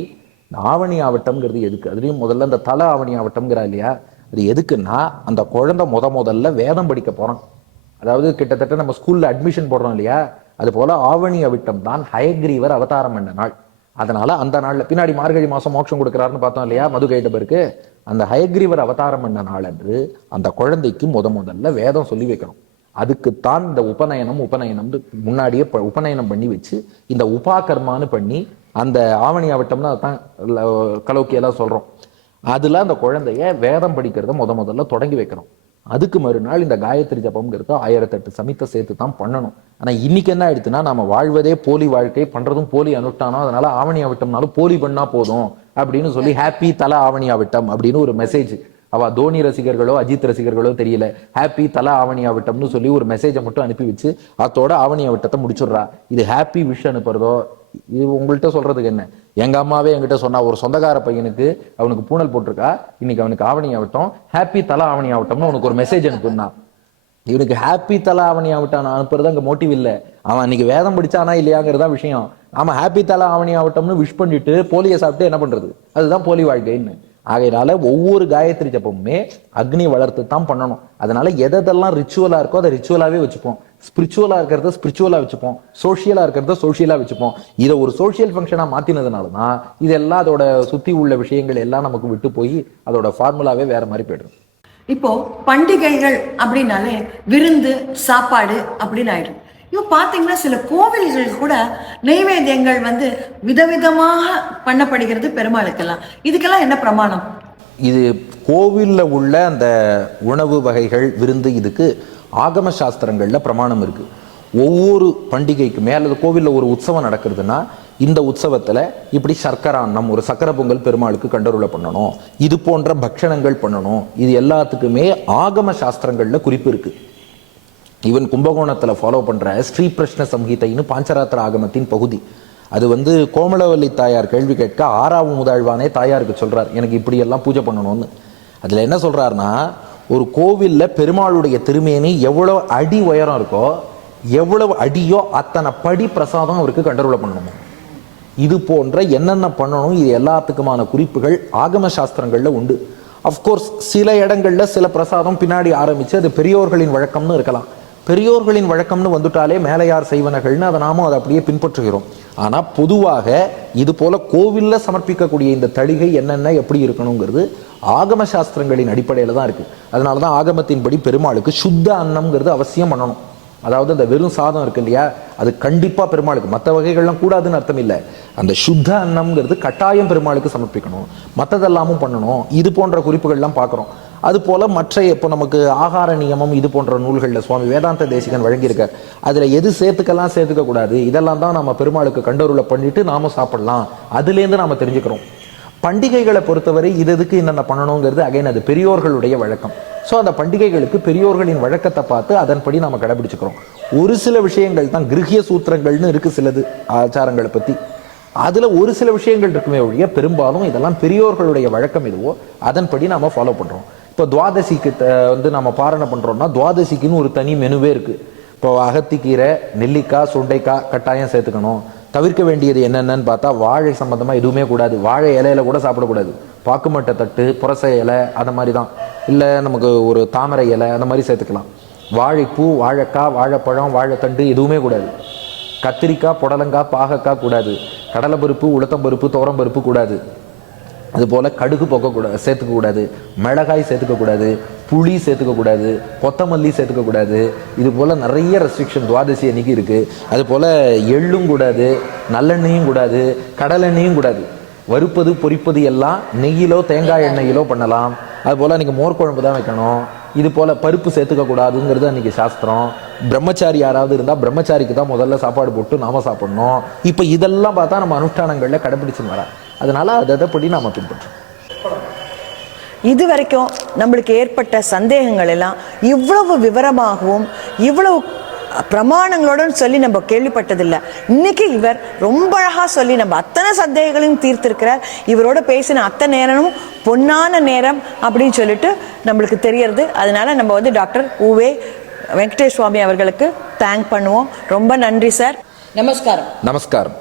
ஆவணி ஆவட்டம்ங்கிறது எதுக்கு? அதுலயும் முதல்ல அந்த தல ஆவணி ஆவட்டம்ங்கிறா இல்லையா, அது எதுக்குன்னா அந்த குழந்தை முதல்ல வேதம் படிக்க போறான். அதாவது கிட்டத்தட்ட நம்ம ஸ்கூல்ல அட்மிஷன் போடுறோம் இல்லையா, அது போல ஆவணி அவிட்டம் தான் ஹயக்ரீவர் அவதாரம் பண்ண நாள். அதனால அந்த நாள்ல பின்னாடி மார்கழி மாசம் மோட்சம் கொடுக்கிறாருன்னு பார்த்தோம் இல்லையா மது கைட்டபருக்கு. அந்த ஹயக்ரீவர் அவதாரம் பண்ண நாள் அன்று அந்த குழந்தைக்கு முதல்ல வேதம் சொல்லி வைக்கணும். அதுக்குத்தான் இந்த உபநயனம் முன்னாடியே உபநயனம் பண்ணி வச்சு இந்த உபாகர்மான்னு பண்ணி அந்த ஆவணி ஆவட்டம்னா அதான் கலோக்கியெல்லாம் சொல்றோம். அதுல அந்த குழந்தைய வேதம் படிக்கிறத முதல்ல தொடங்கி வைக்கணும். அதுக்கு மறுநாள் இந்த காயத்ரி ஜபம்ங்கிறது 1008 சமித்தை சேர்த்து தான் பண்ணணும். ஆனா இன்னைக்கு என்ன ஆயிடுச்சுன்னா நம்ம வாழ்வதே போலி வாழ்க்கை, பண்றதும் போலி அனுஷ்டானம். அதனால ஆவணி ஆவட்டம்னாலும் போலி பண்ணா போதும் அப்படின்னு சொல்லி ஹாப்பி தல ஆவணி ஆவட்டம் அப்படின்னு ஒரு மெசேஜ். அவ தோனி ரசிகர்களோ அஜித் ரசிகர்களோ தெரியல, ஹாப்பி தல ஆவணி ஆவட்டம்னு சொல்லி ஒரு மெசேஜை மட்டும் அனுப்பி வச்சு அதோட ஆவணி ஆவட்டத்தை முடிச்சுடுறா. இது ஹாப்பி விஷ் அனுப்புறதோ? இது உங்கள்கிட்ட சொல்றதுக்கு என்ன? எங்க அம்மாவே என்கிட்ட சொன்னா, ஒரு சொந்தக்கார பையனுக்கு அவனுக்கு பூணல் போட்டிருக்கா, இன்னைக்கு அவனுக்கு ஆவணி ஆவட்டம், ஹாப்பி தல ஆவணி ஆவட்டம்னு உனக்கு ஒரு மெசேஜ் அனுப்புனா. இவனுக்கு ஹாப்பி தல ஆவணி ஆவட்டம் அனுப்புறது அங்க மோட்டிவ் இல்ல, அவன் அன்னைக்கு வேதம் படிச்சானா இல்லையாங்கிறதா விஷயம். ஆமா ஹாப்பி தல ஆவணி ஆவட்டம்னு விஷ் பண்ணிட்டு போலியை சாப்பிட்டு என்ன பண்றது? அதுதான் போலி வாழ்க்கைன்னு. ஆகையினால ஒவ்வொரு காயத்ரி ஜபமுமே அக்னி வளர்த்து தான் பண்ணணும். அதனால எதெல்லாம் ரிச்சுவலா இருக்கோ அதை ரிச்சுவலாவே வச்சுப்போம், ஸ்பிரிச்சுவலா இருக்கிறத ஸ்பிரிச்சுவலா வச்சுப்போம், சோசியலா இருக்கிறத சோசியலா வச்சுப்போம். இதை ஒரு சோசியல் ஃபங்க்ஷனா மாத்தினதுனாலதான் இதெல்லாம் அதோட சுத்தி உள்ள விஷயங்கள் எல்லாம் நமக்கு விட்டு போய் அதோட ஃபார்முலாவே வேற மாதிரி போயிடும். இப்போ பண்டிகைகள் அப்படின்னாலே விருந்து சாப்பாடு அப்படின்னு ஆயிடும். இப்போ பாத்தீங்கன்னா சில கோவில்கள் கூட நைவேத்தியங்கள் வந்து விதவிதமாக பண்ணப்படுகிறது பெருமாளுக்கெல்லாம். இதுக்கெல்லாம் என்ன பிரமாணம்? இது கோவில்ல உள்ள அந்த உணவு வகைகள் விருந்து இதுக்கு ஆகம சாஸ்திரங்கள்ல பிரமாணம் இருக்கு. ஒவ்வொரு பண்டிகைக்குமே அல்லது கோவில்ல ஒரு உற்சவம் நடக்கிறதுனா இந்த உற்சவத்துல இப்படி சர்க்கரை அன்னம், ஒரு சக்கரை பொங்கல் பெருமாளுக்கு கண்டருளை பண்ணணும், இது போன்ற பக்ஷணங்கள் பண்ணணும், இது எல்லாத்துக்குமே ஆகம சாஸ்திரங்கள்ல குறிப்பு இருக்கு. ஈவன் கும்பகோணத்துல ஃபாலோ பண்ற ஸ்ரீ பிரஷ்ன சம்ஹிதைன்னு பாஞ்சராத்திர ஆகமத்தின் பகுதி. அது வந்து கோமலவல்லி தாயார் கேள்வி கேட்க 6ஆவது முதல்வானே தாயாருக்கு சொல்றார், எனக்கு இப்படி எல்லாம் பூஜை பண்ணணும்னு. அதுல என்ன சொல்றாருன்னா, ஒரு கோவில்ல பெருமாளுடைய திருமேனி எவ்வளவு அடி உயரம் இருக்கோ, எவ்வளவு அடியோ அத்தனை படி பிரசாதம் அவருக்கு கண்டருளை பண்ணணும். இது போன்ற என்னென்ன பண்ணணும் இது எல்லாத்துக்குமான குறிப்புகள் ஆகம சாஸ்திரங்கள்ல உண்டு. அப்கோர்ஸ் சில இடங்கள்ல சில பிரசாதம் பின்னாடி ஆரம்பிச்சு அது பெரியோர்களின் வழக்கம்னு இருக்கலாம். பெரியோர்களின் வழக்கம்னு வந்துட்டாலே மேலையார் செய்வனகள்னு அதை நாமும் அதை அப்படியே பின்பற்றுகிறோம். ஆனா பொதுவாக இது போல கோவில்ல சமர்ப்பிக்கக்கூடிய இந்த தளிகை என்னென்ன எப்படி இருக்கணுங்கிறது ஆகம சாஸ்திரங்களின் அடிப்படையில தான் இருக்கு. அதனாலதான் ஆகமத்தின்படி பெருமாளுக்கு சுத்த அன்னம்ங்கிறது அவசியம் பண்ணணும். அதாவது அந்த வெறும் சாதம் இருக்கு இல்லையா, அது கண்டிப்பா பெருமாளுக்கு, மற்ற வகைகள்லாம் கூடாதுன்னு அர்த்தம் இல்லை, அந்த சுத்த அன்னம்ங்கிறது கட்டாயம் பெருமாளுக்கு சமர்ப்பிக்கணும், மற்றதெல்லாமும் பண்ணணும். இது போன்ற குறிப்புகள்லாம் பார்க்குறோம். அது போல மற்ற இப்போ நமக்கு ஆகார நியமம் இது போன்ற நூல்களில் சுவாமி வேதாந்த தேசிகன் வழங்கியிருக்கார். அதுல எது சேர்த்துக்கலாம் சேர்த்துக்க கூடாது இதெல்லாம் தான் நம்ம பெருமாளுக்கு கண்டருளை பண்ணிட்டு நாம சாப்பிடலாம், அதுலேருந்து நாம தெரிஞ்சுக்கிறோம். பண்டிகைகளை பொறுத்தவரை இது எதுக்கு என்னென்ன பண்ணணுங்கிறது அகைன் அது பெரியோர்களுடைய வழக்கம். ஸோ அந்த பண்டிகைகளுக்கு பெரியோர்களின் வழக்கத்தை பார்த்து அதன்படி நம்ம கடைபிடிச்சுக்கிறோம். ஒரு சில விஷயங்கள் தான் கிரகிய சூத்திரங்கள்னு இருக்கு சிலது ஆச்சாரங்களை பத்தி, அதுல ஒரு சில விஷயங்கள் இருக்குமே ஒழிய பெரும்பாலும் இதெல்லாம் பெரியோர்களுடைய வழக்கம் எதுவோ அதன்படி நாம ஃபாலோ பண்றோம். இப்போ துவாதசிக்கு வந்து நம்ம பாரணை பண்றோம்னா துவாதசிக்குன்னு ஒரு தனி மெனுவே இருக்கு. இப்போ அகத்திக்கீரை, நெல்லிக்காய், சுண்டைக்காய் கட்டாயம் சேர்த்துக்கணும். தவிர்க்க வேண்டியது என்னென்னு பார்த்தா வாழை சம்பந்தமா எதுவுமே கூடாது, வாழை இலையில கூட சாப்பிடக்கூடாது, பாக்குமட்டை தட்டு, புரச இலை, அந்த மாதிரி தான். இல்லை நமக்கு ஒரு தாமரை இலை அந்த மாதிரி சேர்த்துக்கலாம். வாழைப்பூ, வாழைக்காய், வாழைப்பழம், வாழைத்தண்டு எதுவுமே கூடாது. கத்திரிக்காய், புடலங்காய், பாகக்காய் கூடாது. கடலைப்பருப்பு, உளுத்தம்பருப்பு, துவரம்பருப்பு கூடாது. அதுபோல் கடுகு போக்கக்கூடாது, சேர்த்துக்கக்கூடாது. மிளகாய் சேர்த்துக்கக்கூடாது. புளி சேர்த்துக்கக்கூடாது. கொத்தமல்லி சேர்த்துக்கக்கூடாது. இது போல் நிறைய ரெஸ்ட்ரிக்ஷன் துவாதசி அன்னைக்கு இருக்குது. அதுபோல் எள்ளும் கூடாது, நல்லெண்ணெயும் கூடாது, கடலெண்ணெயும் கூடாது. வறுப்பது பொரிப்பது எல்லாம் நெய்யிலோ தேங்காய் எண்ணெயிலோ பண்ணலாம். அதுபோல் அன்றைக்கி மோர் குழம்பு தான் வைக்கணும். இது போல் பருப்பு சேர்த்துக்க கூடாதுங்கிறது அன்றைக்கி சாஸ்திரம். பிரம்மச்சாரி யாராவது இருந்தால் பிரம்மச்சாரிக்கு தான் முதல்ல சாப்பாடு போட்டு நாம சாப்பிடணும். இப்போ இதெல்லாம் பார்த்தா நம்ம அனுஷ்டானங்களில் கடைபிடிச்சுன்னு வரா. அதனால அதைப்படி நாம பின்பற்றோம். இது வரைக்கும் நம்மளுக்கு ஏற்பட்ட சந்தேகங்கள் எல்லாம் இவ்வளவு விவரமாகவும் இவ்வளவு பிரமாணங்களுடன் சொல்லி நம்ம கேள்விப்பட்டதில்லை. இன்னைக்கு இவர் ரொம்ப அழகா சொல்லி நம்ம அத்தனை சந்தேகங்களையும் தீர்த்திருக்கிறார். இவரோட பேசின அத்தனை நேரமும் பொன்னான நேரம் அப்படின்னு சொல்லிட்டு நம்மளுக்கு தெரியறது. அதனால நம்ம வந்து டாக்டர் உவே வெங்கடேஷ் சுவாமி அவர்களுக்கு தேங்க் பண்ணுவோம். ரொம்ப நன்றி சார். நமஸ்காரம். நமஸ்காரம்.